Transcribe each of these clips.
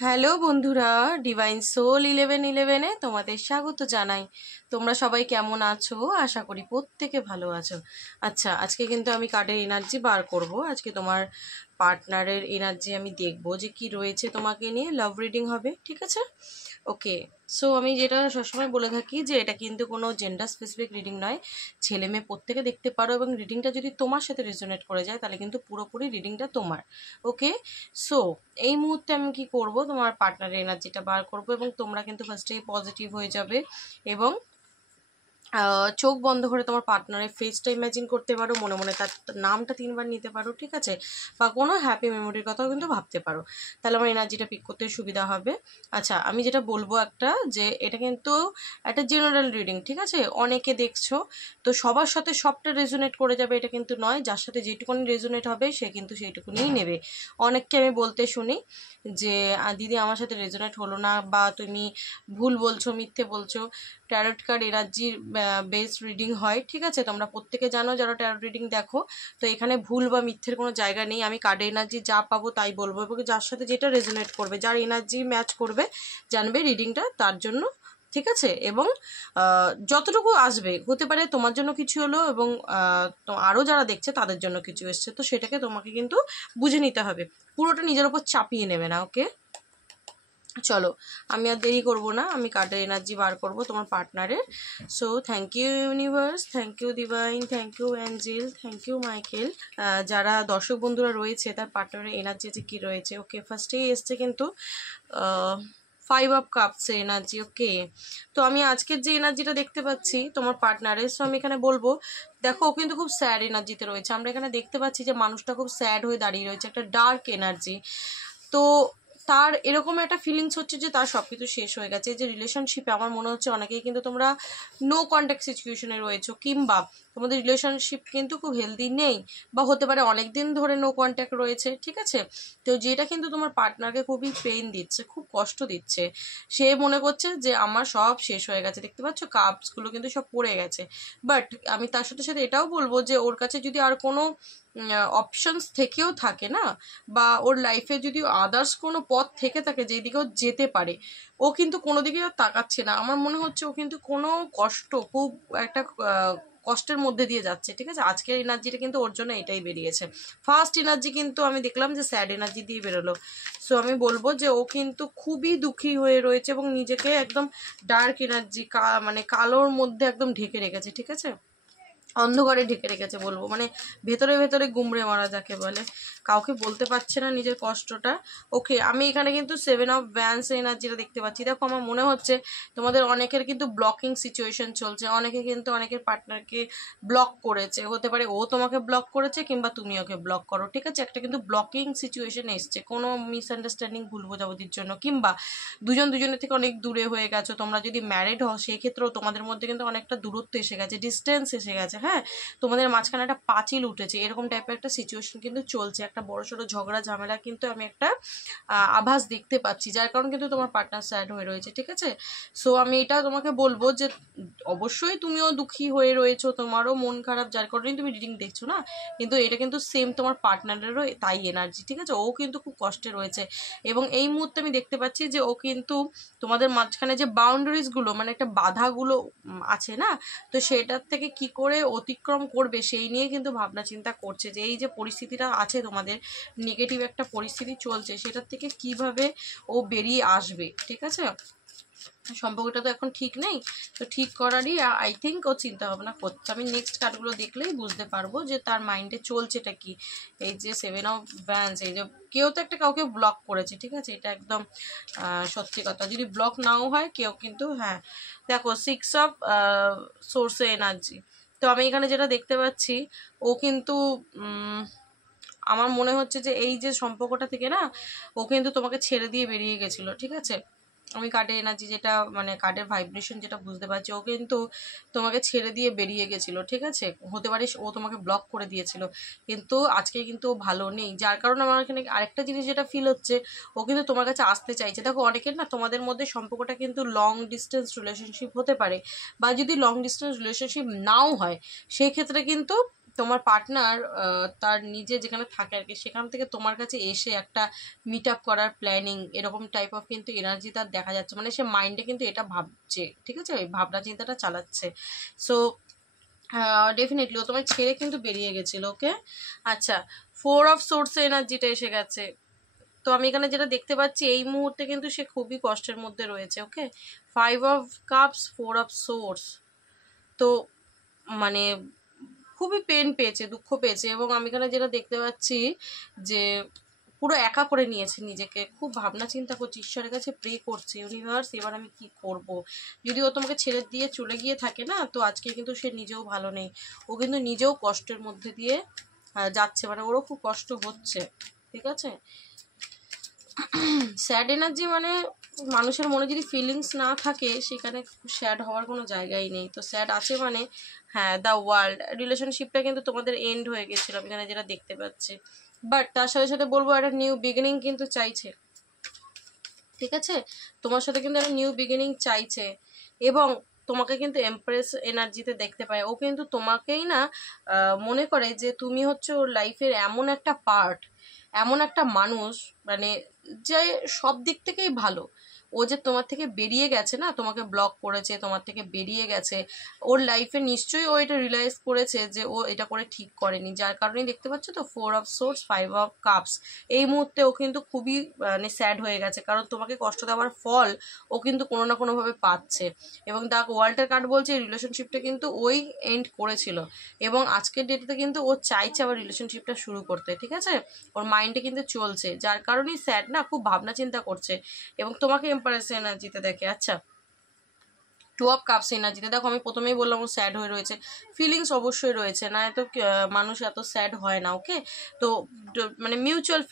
Hello বন্ধুরা, divine soul 1111-এ তোমাদের স্বাগত জানাই। তোমরা সবাই কেমন আছো? আশা করি প্রত্যেকে ভালো আছো। আচ্ছা, আজকে কিন্তু আমি কার্ডের এনার্জি বার করব। আজকে তোমার পার্টনারের এনার্জি আমি দেখবো যে কি রয়েছে তোমাকে নিয়ে। লাভ রিডিং হবে, ঠিক আছে? ওকে। সো আমি যেটা সবসময় বলে থাকি যে এটা কিন্তু কোনো জেন্ডার স্পেসিফিক রিডিং নয়, ছেলে মেয়ে প্রত্যেকে দেখতে পারো, এবং রিডিংটা যদি তোমার সাথে রেজোনেট করে যায় তাহলে কিন্তু পুরোপুরি রিডিংটা তোমার। ওকে। সো এই মুহূর্তে আমি কি করব, তোমার পার্টনারের এনার্জিটা বার করব, এবং তোমরা কিন্তু ফার্স্টেই পজিটিভ হয়ে যাবে এবং চোখ বন্ধ করে তোমার পার্টনারের ফেসটা ইমাজিন করতে পারো, মনে মনে তার নামটা 3বার নিতে পারো, ঠিক আছে? বা কোনো হ্যাপি মেমোরির কথাও কিন্তু ভাবতে পারো, তাহলে আমার এনার্জিটা পিক করতে সুবিধা হবে। আচ্ছা, আমি যেটা বলবো যে এটা কিন্তু একটা জেনারেল রিডিং, ঠিক আছে? অনেকে দেখছো, তো সবার সাথে সবটা রেজোনেট করে যাবে এটা কিন্তু নয়। যার সাথে যেটুকুনি রেজোনেট হবে সে কিন্তু সেইটুকুনিই নেবে। অনেককে আমি বলতে শুনি যে দিদি আমার সাথে রেজোনেট হলো না, বা তুমি ভুল বলছো, মিথ্যে বলছো। ট্যারোট কার্ড এনার্জির বেসড রিডিং হয়, ঠিক আছে? তোমরা প্রত্যেকে জানো যারা ট্যারোট রিডিং দেখো। তো এখানে ভুল বা মিথ্যের কোনো জায়গা নেই। আমি কার্ডের এনার্জি যা পাবো তাই বলবো, এবং যার সাথে যেটা রেজোনেট করবে, যার এনার্জি ম্যাচ করবে, জানবে রিডিংটা তার জন্য, ঠিক আছে? এবং যতটুকু আসবে, হতে পারে তোমার জন্য কিছু হলো এবং আরও যারা দেখছে তাদের জন্য কিছু এসছে, তো সেটাকে তোমাকে কিন্তু বুঝে নিতে হবে। পুরোটা নিজের ওপর চাপিয়ে নেবে না, ওকে? চলো, আমি আর দেরি করবো না, আমি কার্ডের এনার্জি বার করবো তোমার পার্টনারের। So thank you universe, thank you divine, thank you angel, thank you Michael. যারা দর্শক বন্ধুরা রয়েছে তার পার্টনারের এনার্জিতে কি রয়েছে? ওকে, ফার্স্টেই এসছে কিন্তু 5 অফ কাপসের এনার্জি। ওকে, তো আমি আজকের যে এনার্জিটা দেখতে পাচ্ছি তোমার পার্টনারের, সো আমি এখানে বলবো, দেখো ও কিন্তু খুব স্যাড এনার্জিতে রয়েছে। আমরা এখানে দেখতে পাচ্ছি যে মানুষটা খুব স্যাড হয়ে দাঁড়িয়ে রয়েছে, একটা ডার্ক এনার্জি। তো তার এরকম একটা ফিলিংস হচ্ছে যে তার সবকিছু শেষ হয়ে গেছে। যে রিলেশনশিপে আমার মনে হচ্ছে অনেকেই কিন্তু তোমরা নো কন্ট্যাক্ট সিচুয়েশনে রয়েছো, কিংবা তোমাদের রিলেশনশিপ কিন্তু খুব হেলদি নেই, বা হতে পারে অনেক দিন ধরে নো কন্ট্যাক্ট রয়েছে, ঠিক আছে? তো যেটা কিন্তু তোমার পার্টনারকে খুবই পেইন দিচ্ছে, খুব কষ্ট দিচ্ছে। সে মনে করছে যে আমার সব শেষ হয়ে গেছে। দেখতে পাচ্ছ কাপসগুলো কিন্তু সব পড়ে গেছে। বাট আমি তার সাথে সাথে এটাও বলবো যে ওর কাছে যদি আর কোনো অপশনস থেকেও থাকে না, বা ওর লাইফে যদি আদার্স কোনো পথ থেকে থাকে যেই দিকেও যেতে পারে, ও কিন্তু কোনো দিকে তাকাচ্ছে না। আমার মনে হচ্ছে ও কিন্তু কোনো কষ্ট, খুব একটা কষ্টের মধ্যে দিয়ে যাচ্ছে, ঠিক আছে? আজকের এনার্জিটা কিন্তু ওর জন্য এটাই বেরিয়েছে। ফার্স্ট এনার্জি কিন্তু আমি দেখলাম যে স্যাড এনার্জি দিয়ে বেরোলো। সো আমি বলবো যে ও কিন্তু খুবই দুঃখী হয়ে রয়েছে এবং নিজেকে একদম ডার্ক এনার্জি, মানে কালোর মধ্যে একদম ঢেকে রেখেছে, ঠিক আছে? অন্ধকারে ঢেকে রেখেছে বলবো, মানে ভেতরে ভেতরে গুমড়ে মারা যাকে বলে, কাউকে বলতে পারছে না নিজের কষ্টটা। ওকে, আমি এখানে কিন্তু 7 অফ ভ্যান্স এনার্জিটা দেখতে পাচ্ছি। দেখো, আমার মনে হচ্ছে তোমাদের অনেকের কিন্তু ব্লকিং সিচুয়েশন চলছে। অনেকে কিন্তু অনেকের পার্টনারকে ব্লক করেছে, হতে পারে ও তোমাকে ব্লক করেছে কিংবা তুমি ওকে ব্লক করো, ঠিক আছে? একটা কিন্তু ব্লকিং সিচুয়েশন এসছে কোনো মিসআন্ডারস্ট্যান্ডিং, ভুল বোঝাবুঝির জন্য, কিংবা দুজনের থেকে অনেক দূরে হয়ে গেছো। তোমরা যদি ম্যারিড হও সেই ক্ষেত্রেও তোমাদের মধ্যে কিন্তু অনেকটা দূরত্ব এসে গেছে, ডিস্টেন্স এসে গেছে। হ্যাঁ, তোমাদের মাঝখানে একটা পাঁচিল উঠেছে, এরকম টাইপের একটা সিচুয়েশন কিন্তু চলছে। একটা বড়সড় ঝগড়া ঝামেলা কিন্তু আমি একটা আভাস দেখতে পাচ্ছি, যার কারণে কিন্তু তোমার পার্টনার স্যাড হয়ে রয়েছে, ঠিক আছে? সো আমি এটা তোমাকে বলবো যে অবশ্যই তুমিও দুঃখী হয়ে রয়েছো, তোমারও মন খারাপ, যার কারণেই তুমি রিডিং দেখছো না, কিন্তু এটা কিন্তু সেম তোমার পার্টনারেরও তাই এনার্জি, ঠিক আছে? ও কিন্তু খুব কষ্টে রয়েছে, এবং এই মুহূর্তে আমি দেখতে পাচ্ছি যে ও কিন্তু তোমাদের মাঝখানে যে বাউন্ডারিজগুলো, মানে একটা বাধাগুলো আছে না, তো সেটার থেকে কি করে অতিক্রম করবে সেই নিয়ে কিন্তু ভাবনা চিন্তা করছে, যে এই যে পরিস্থিতিটা আছে, তোমাদের নেগেটিভ একটা পরিস্থিতি চলছে, সেটার থেকে কিভাবে ও বেরিয়ে আসবে, ঠিক আছে? সম্পর্কটা তো এখন ঠিক নেই, তো ঠিক করারই আই থিঙ্ক ও চিন্তা ভাবনা করছে। আমি নেক্সট কার্ডগুলো দেখলেই বুঝতে পারবো যে তার মাইন্ডে চলছেটা কি। এই যে 7 অফ ভ্যান্স, এই যে কেউ তো একটা কাউকে ব্লক করেছে, ঠিক আছে? এটা একদম সত্যি কথা। যদি ব্লক নাও হয় কেউ কিন্তু, হ্যাঁ দেখো 6 অফ সোর্সে এনার্জি। তো আমি এখানে যেটা দেখতে পাচ্ছি, ও কিন্তু আমার মনে হচ্ছে যে এই যে সম্পর্কটা থেকে না, ও কিন্তু তোমাকে ছেড়ে দিয়ে বেরিয়ে গেছিলো, ঠিক আছে? আমি কার্ডের এনার্জি যেটা, মানে কার্ডের ভাইব্রেশন যেটা বুঝতে পারছি, ও কিন্তু তোমাকে ছেড়ে দিয়ে বেরিয়ে গেছিলো, ঠিক আছে? হতে পারে ও তোমাকে ব্লক করে দিয়েছিল, কিন্তু আজকে কিন্তু ও ভালো নেই, যার কারণে আমার এখানে আরেকটা জিনিস যেটা ফিল হচ্ছে, ও কিন্তু তোমার কাছে আসতে চাইছে। দেখো, অনেকের না তোমাদের মধ্যে সম্পর্কটা কিন্তু লং ডিস্টেন্স রিলেশনশিপ হতে পারে, বা যদি লং ডিস্টেন্স রিলেশনশিপ নাও হয় সেই ক্ষেত্রে কিন্তু তোমার পার্টনার তার নিজে যেখানে থাকে আর কি সেখান থেকে তোমার কাছে এসে একটা মিট আপ করার প্ল্যানিং এরকম টাইপ অফ কিন্তু এনার্জি তার দেখা যাচ্ছে, মানে সে মাইন্ডে কিন্তু এটা ভাবছে, ঠিক আছে, ওই ভাবনা চিন্তাটা চালাচ্ছে। সো ডেফিনেটলি ও তোমার ছেড়ে কিন্তু বেরিয়ে গেছিল। ওকে, আচ্ছা, 4 অফ সোর্স এনার্জিটা এসে গেছে। তো আমি এখানে যেটা দেখতে পাচ্ছি এই মুহূর্তে কিন্তু সে খুবই কষ্টের মধ্যে রয়েছে। ওকে, 5 অফ কাপস, 4 অফ সোর্স। তো মানে খুবই পেন পেয়েছে, দুঃখ পেয়েছে, এবং আমি এখানে যেটা দেখতে পাচ্ছি যে পুরো একা করে নিয়েছে নিজেকে, খুব ভাবনা চিন্তা করছে, ঈশ্বরের কাছে প্রে করছে, ইউনিভার্স এবার আমি কি করব। যদি ও তোমাকে ছেড়ে দিয়ে চলে গিয়ে থাকে না, তো আজকে কিন্তু সে নিজেও ভালো নেই, ও কিন্তু নিজেও কষ্টের মধ্যে দিয়ে যাচ্ছে, মানে ওরও খুব কষ্ট হচ্ছে, ঠিক আছে। স্যাড এনার্জি মানে মানুষের মনে যদি ফিলিংস না থাকে সেখানে স্যাড হওয়ার কোনো জায়গাই নেই। তো স্যাড আছে মানে হ্যাঁ, দ্য ওয়ার্ল্ড রিলেশনশিপটা কিন্তু তোমাদের এন্ড হয়ে গেছিলো আমি এখানে যেটা দেখতে পাচ্ছি, বাট তার সাথে সাথে বলবো একটা নিউ বিগিনিং কিন্তু চাইছে, ঠিক আছে, তোমার সাথে কিন্তু একটা নিউ বিগিনিং চাইছে। এবং তোমাকে কিন্তু এমপ্রেস এনার্জিতে দেখতে পায়, ও কিন্তু তোমাকেই না মনে করে যে তুমি হচ্ছে ওর লাইফের এমন একটা পার্ট, এমন একটা মানুষ, মানে যে সব দিক থেকেই ভালো। ও যে তোমার থেকে বেরিয়ে গেছে না, তোমাকে ব্লক করেছে, তোমার থেকে বেরিয়ে গেছে, ওর লাইফে নিশ্চয়ই ও এটা রিয়েলাইজ করেছে যে ও এটা করে ঠিক করেনি, যার কারণেই দেখতে পাচ্ছ তো 4 অফ সোর্স, 5 অফ কাপস। এই মুহূর্তে ও কিন্তু খুবই মানে স্যাড হয়ে গেছে, কারণ তোমাকে কষ্ট দেওয়ার ফল ও কিন্তু কোনো না কোনোভাবে পাচ্ছে। এবং দ্য ওয়ার্ল্ডের কার্ড বলছে এই রিলেশনশিপটা কিন্তু ওই এন্ড করেছিল, এবং আজকের ডেটে কিন্তু ও চাইছে আবার রিলেশনশিপটা শুরু করতে, ঠিক আছে, ওর মাইন্ডে কিন্তু চলছে, যার কারণেই স্যাড না, খুব ভাবনা চিন্তা করছে এবং তোমাকে এম্পারেস এনার্জিতে দেখে। আচ্ছা, 2 অফ কাপস এনার্জিতে দেখো, আমি প্রথমেই বললাম ও স্যাড হয়ে রয়েছে, ফিলিংস অবশ্যই রয়েছে, না এত মানুষ এত স্যাড হয় না। ওকে, তো মানে মিউচুয়াল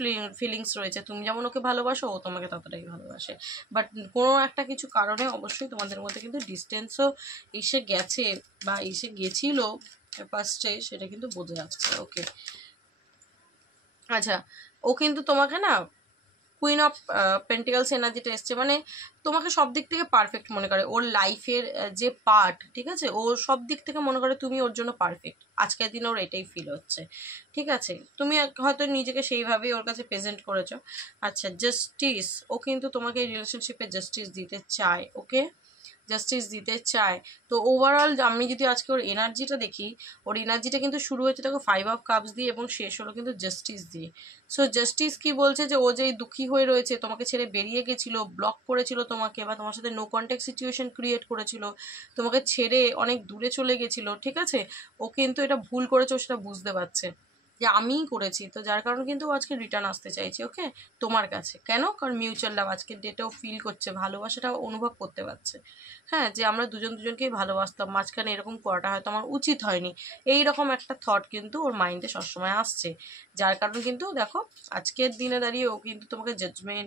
ফিলিংস রয়েছে, তুমি যেমন ওকে ভালোবাসো ও তোমাকে ততটাই ভালোবাসে, বাট কোনো একটা কিছু কারণে অবশ্যই তোমাদের মধ্যে কিন্তু ডিস্টেন্সও এসে গেছে বা এসে গেছিল ফার্স্টে, সেটা কিন্তু বোঝা যাচ্ছে। ওকে, আচ্ছা, ও কিন্তু তোমাকে না কুইন অফ পেন্টিকালস এনার্জিটা এসছে, মানে তোমাকে সব দিক থেকে পারফেক্ট মনে করে, ওর লাইফের যে পার্ট, ঠিক আছে, ও সব দিক থেকে মনে করে তুমি ওর জন্য পারফেক্ট, আজকের দিনে ওর এটাই ফিল হচ্ছে, ঠিক আছে, তুমি হয়তো নিজেকে সেইভাবেই ওর কাছে প্রেজেন্ট করেছো। আচ্ছা, জাস্টিস, ও কিন্তু তোমাকে রিলেশনশিপে জাস্টিস দিতে চায়। ওকে, জাস্টিস দিতে চায়। তো ওভারঅল আমি যদি আজকে ওর এনার্জিটা দেখি, ওর এনার্জিটা কিন্তু শুরু হয়েছে দেখো 5 অফ কাপস দিয়ে এবং শেষ হলো কিন্তু জাস্টিস দিয়ে। সো জাস্টিস কি বলছে যে ও যে দুঃখী হয়ে রয়েছে, তোমাকে ছেড়ে বেরিয়ে গেছিলো, ব্লক করেছিল তোমাকে, বা তোমার সাথে নো কন্ট্যাক্ট সিচুয়েশন ক্রিয়েট করেছিল, তোমাকে ছেড়ে অনেক দূরে চলে গেছিলো, ঠিক আছে, ও কিন্তু এটা ভুল করেছে, ও সেটা বুঝতে পারছে যে আমিই করেছি, তো যার কারণে কিন্তু ও আজকে রিটার্ন আসতে চাইছে। ওকে, তোমার কাছে কেন, কারণ মিউচুয়াল লাভ আজকের ডেটেও ফিল করছে, ভালোবাসাটা অনুভব করতে পারছে, হ্যাঁ, যে আমরা দুজন দুজনকেই ভালোবাসতাম, মাঝখানে এরকম করাটা হয়তো আমার উচিত হয়নি, এই রকম একটা থট কিন্তু ওর মাইন্ডে সবসময় আসছে, যার কারণে কিন্তু দেখো আজকের দিনে দাঁড়িয়ে ও কিন্তু তোমাকে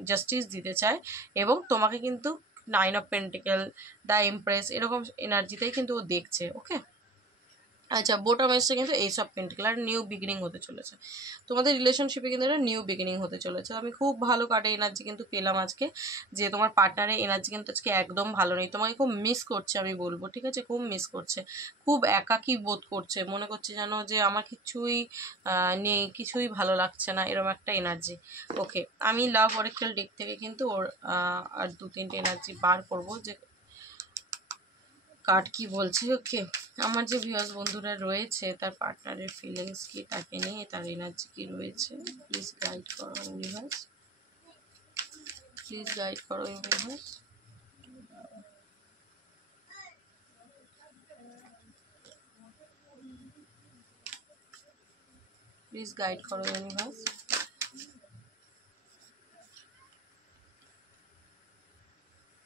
জাস্টিস দিতে চায়, এবং তোমাকে কিন্তু 9 অফ পেন্টিকেল, দ্য এমপ্রেস এরকম এনার্জিতেই কিন্তু ও দেখছে। ওকে, আচ্ছা, বোটম এসে কিন্তু এইসব পেন্টিকুলার নিউ বিগিনিং হতে চলেছে, তোমাদের রিলেশনশিপে কিন্তু একটা নিউ বিগিনিং হতে চলেছে। আমি খুব ভালো কার্ডে এনার্জি কিন্তু পেলাম আজকে, যে তোমার পার্টনারের এনার্জি কিন্তু আজকে একদম ভালো নেই, তোমাকে খুব মিস করছে আমি বলবো, ঠিক আছে, খুব মিস করছে, খুব একাকী বোধ করছে, মনে করছে যেন যে আমার কিছুই নেই, কিছুই ভালো লাগছে না, এরকম একটা এনার্জি। ওকে, আমি লাভ অরেকটাল ডেক থেকে কিন্তু ওর আর 2-3টে এনার্জি বার করবো যে কার্ড কি বলছে। ওকে, আমার যে ভিউয়ার্স বন্ধুরা রয়েছে তার পার্টনারের ফিলিংস কি, তাকে নিয়ে তার এনার্জি কি রয়েছে, প্লিজ গাইড করো ইউনিভার্স, প্লিজ গাইড করো ইউনিভার্স, প্লিজ গাইড করো ইউনিভার্স।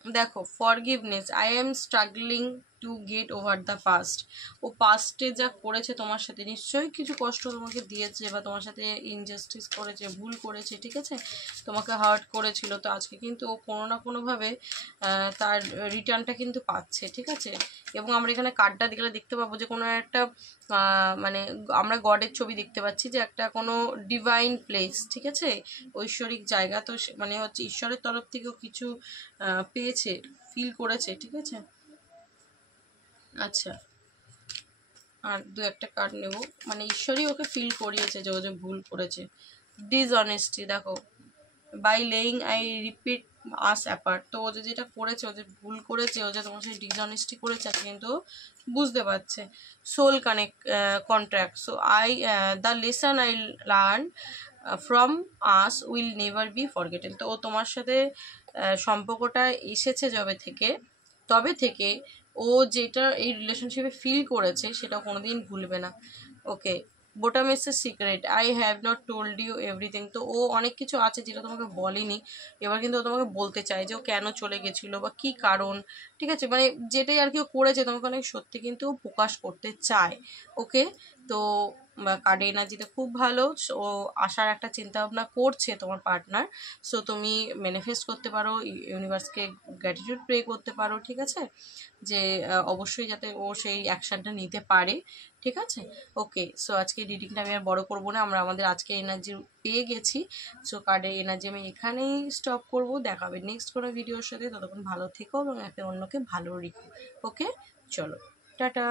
দেখো, forgiveness, I am struggling to get over the past, ও পাস্টে যা করেছে তোমার সাথে নিশ্চয়ই কিছু কষ্ট তোমাকে দিয়েছে, বা তোমার সাথে ইনজাস্টিস করেছে, ভুল করেছে, ঠিক আছে, তোমাকে হার্ট করেছিল, তো আজকে কিন্তু ও কোনো না কোনোভাবে তার রিটার্নটা কিন্তু পাচ্ছে, ঠিক আছে। এবং আমরা এখানে কার্ডটা দেখলে দেখতে পাবো যে কোনো একটা মানে আমরা গডের ছবি দেখতে পাচ্ছি, যে একটা কোনো ডিভাইন প্লেস, ঠিক আছে, ঐশ্বরিক জায়গা, তো মানে হচ্ছে ঈশ্বরের তরফ থেকেও কিছু পেয়েছে, ফিল করেছে, ঠিক আছে। আচ্ছা, আর দু একটা কার্ড নেব, মানে ঈশ্বরই ওকে ফিল করিয়েছে যে ও যে ভুল করেছে। ডিসঅনেস্টি, দেখো by lying I ripped us apart, তো ও যে যেটা করেছে, ও যে ভুল করেছে, ও যে তোমার সাথে ডিসঅনেস্টি করেছে কিন্তু বুঝতে পারছে। Soul contract, so the lesson I learn from us will never be forgotten, তো ও তোমার সাথে সম্পর্কটা এসেছে তবে থেকে ও যেটা এই রিলেশনশিপে ফিল করেছে সেটা কোনোদিন ভুলবে না। Okay, bottom is a secret, I have not told you everything, তো ও অনেক কিছু আছে যেটা তোমাকে বলেনি, এবার কিন্তু ও তোমাকে বলতে চায় যে ও কেন চলে গেছিলো বা কী কারণ। ঠিক আছে, মানে যেটাই আর কি ও করেছে তোমাকে অনেক সত্যি কিন্তু ও প্রকাশ করতে চায়। ওকে, তো কার্ড এনার্জিতে খুব ভালো, ও আসার একটা চিন্তা ভাবনা করছে তোমার পার্টনার। সো তুমি ম্যানিফেস্ট করতে পারো, ইউনিভার্সকে গ্র্যাটিটিউড প্রে করতে পারো, ঠিক আছে, যে অবশ্যই যাতে ও সেই অ্যাকশানটা নিতে পারে। ঠিক আছে, ওকে। সো আজকে রিডিংটা আমি আর বড় করবো না, আমরা আমাদের আজকে এনার্জি পেয়ে গেছি। সো কার্ডের এনার্জি আমি এখানেই স্টপ করবো, দেখাবে নেক্সট কোনো ভিডিওর সাথে, ততক্ষণ ভালো থেকো এবং একটা অন্যকে ভালো রেখো। ওকে, চলো, টাটা।